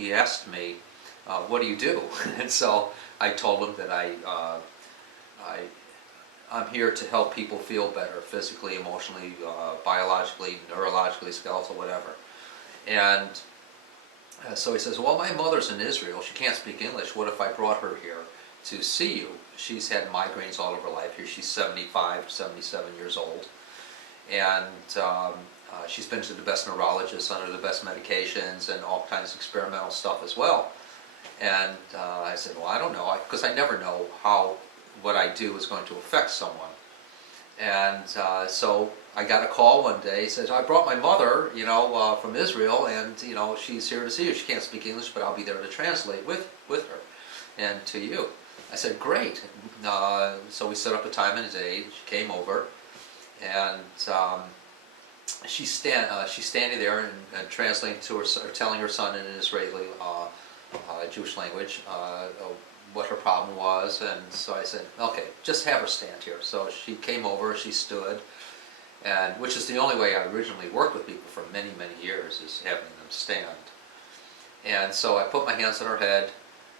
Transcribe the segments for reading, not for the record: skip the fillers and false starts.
he asked me, what do you do? And so I told him that I'm here to help people feel better physically, emotionally, biologically, neurologically, skeletal, whatever. And so he says, well, my mother's in Israel. She can't speak English. What if I brought her here to see you? She's had migraines all of her life. Here she's 75, 77 years old. And she's been to the best neurologists under the best medications and all kinds of experimental stuff as well. And I said, well, I don't know, because I never know how what I do is going to affect someone. And so I got a call one day. He says, I brought my mother, from Israel, and she's here to see you. She can't speak English, but I'll be there to translate with her and to you. I said, great. So we set up a time and a day. She came over, and she's standing there and translating to her, or telling her son in an Israeli Jewish language what her problem was. And so I said, okay, just have her stand here. So she came over, she stood, and which is the only way I originally worked with people for many, many years, is having them stand. And so I put my hands on her head,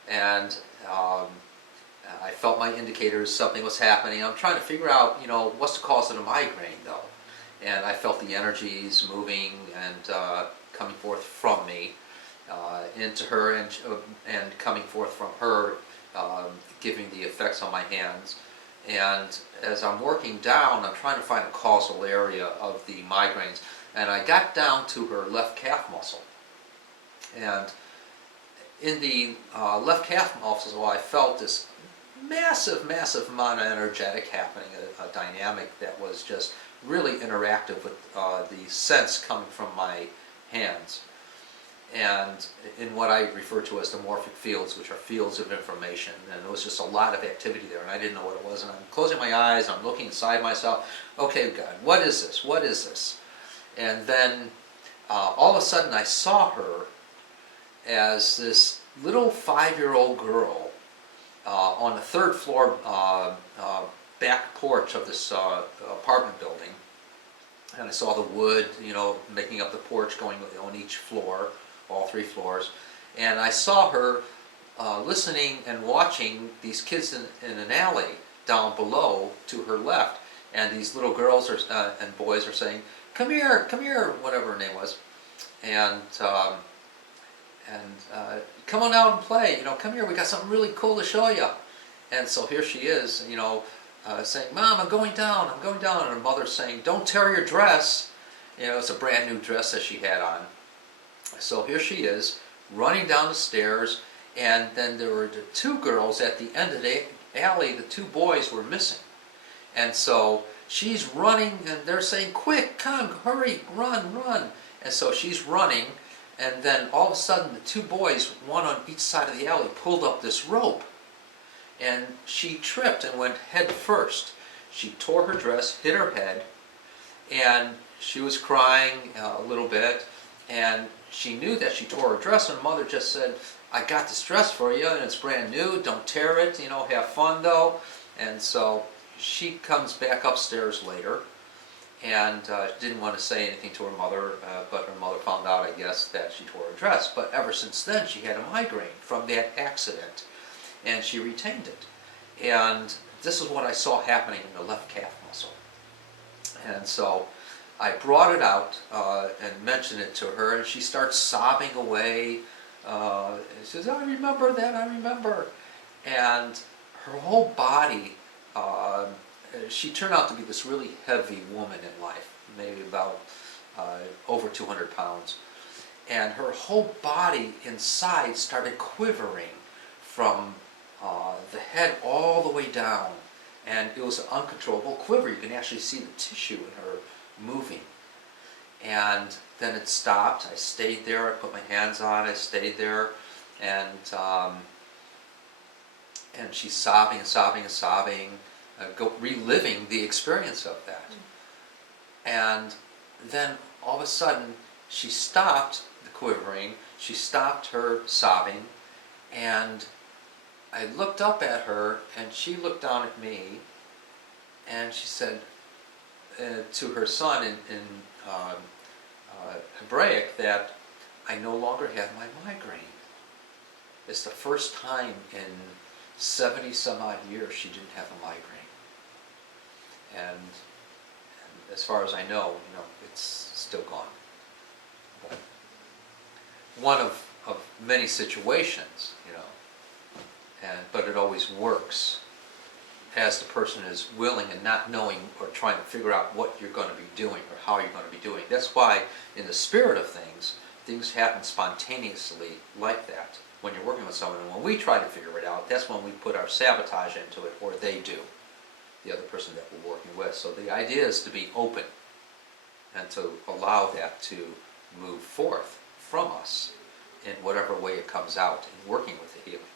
and I felt my indicators, something was happening. I'm trying to figure out, what's the cause of the migraine, though. And I felt the energies moving and coming forth from me into her, and coming forth from her, giving the effects on my hands. And as I'm working down, I'm trying to find a causal area of the migraines. And I got down to her left calf muscle. And in the left calf muscle, I felt this massive, massive amount of energetic happening, a dynamic that was just really interactive with the sense coming from my hands. And in what I refer to as the morphic fields, which are fields of information. And there was just a lot of activity there, and I didn't know what it was. And I'm closing my eyes, I'm looking inside myself. Okay, God, what is this? What is this? And then all of a sudden I saw her as this little 5-year-old girl on the third floor back porch of this apartment building. And I saw the wood, making up the porch, going on each floor, all 3 floors. And I saw her listening and watching these kids in an alley down below to her left. And these little girls and boys are saying, come here, whatever her name was. And come on out and play, come here, we got something really cool to show you. And so here she is, saying, Mom, I'm going down. And her mother's saying, don't tear your dress. It's a brand new dress that she had on. So here she is, running down the stairs, and then there were the 2 girls at the end of the alley. The 2 boys were missing. And so she's running, and they're saying, quick, come, hurry, run. And so she's running, and then all of a sudden the 2 boys, one on each side of the alley, pulled up this rope. And she tripped and went head first. She tore her dress, hit her head, and she was crying a little bit. And she knew that she tore her dress, and her mother just said, I got this dress for you, and it's brand new, don't tear it, have fun though. And so she comes back upstairs later, and didn't want to say anything to her mother, but her mother found out, I guess, that she tore her dress. But ever since then, she had a migraine from that accident, and she retained it. And this is what I saw happening in the left calf muscle. And so I brought it out and mentioned it to her, and she starts sobbing away. And she says, I remember that, I remember. And her whole body, she turned out to be this really heavy woman in life, maybe about over 200 pounds. And her whole body inside started quivering from the head all the way down. And it was an uncontrollable quiver. You can actually see the tissue in her moving. And then it stopped. I stayed there. I put my hands on it. I stayed there. And she's sobbing and sobbing and sobbing, reliving the experience of that. And then all of a sudden, she stopped the quivering. She stopped her sobbing. And I looked up at her, and she looked down at me, and she said to her son in Hebraic that I no longer have my migraine. It's the first time in 70 some odd years she didn't have a migraine. And as far as I know, it's still gone. But one of many situations, but it always works as the person is willing and not knowing or trying to figure out what you're going to be doing or how you're going to be doing. That's why in the spirit of things, things happen spontaneously like that when you're working with someone. And when we try to figure it out, that's when we put our sabotage into it, or they do, the other person that we're working with. So the idea is to be open and to allow that to move forth from us in whatever way it comes out in working with the healing.